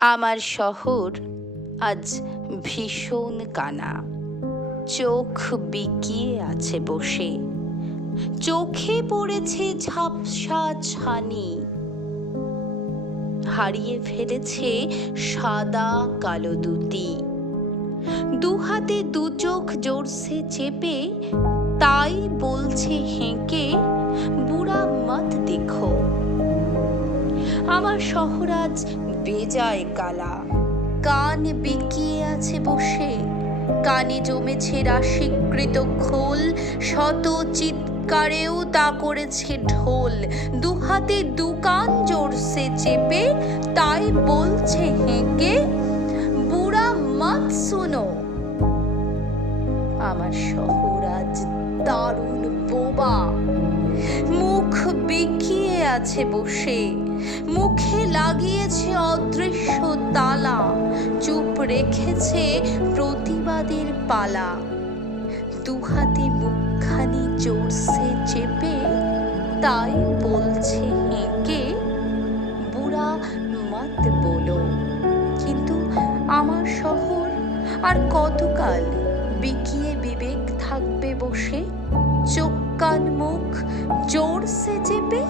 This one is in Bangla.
আমার শহর আজ ভীষণ কানা। চোখ বিকিয়ে আছে বসে। চোখে পড়েছে ঝাপসা ছানি। হারিয়ে ফেলেছে সাদা কালো দুটি। দু হাতে দু চোখ জোরসে চেপে, তাই বলছে হেঁকে, বুড়া মত দেখো। আমার শহর আজ বেজায় কালা। কান বিকিয়ে আছে বসে, কানে জমেছে রাশিকৃত খোল শত চিৎকারেও তা করেছে ঢোল। দু হাতে দু কান জোরসে চেপে, তাই বলছে হেঁকে, বুড়া মত শোনো, আমার শহর আজ দারুণ বোবা। আছে বসে। মুখে লাগিয়েছে অদৃশ্য তালা, চুপ রেখেছে প্রতিবাদের পালা। দুহাতে মুখখানি জোরসে চেপে, তাই বলছে হেঁকে, বুড়া, মত বলো। কিন্তু আমার শহর আর কতকাল বিকিয়ে বিবেক থাকবে বসে? চোখ কান মুখ জোরসে চেপে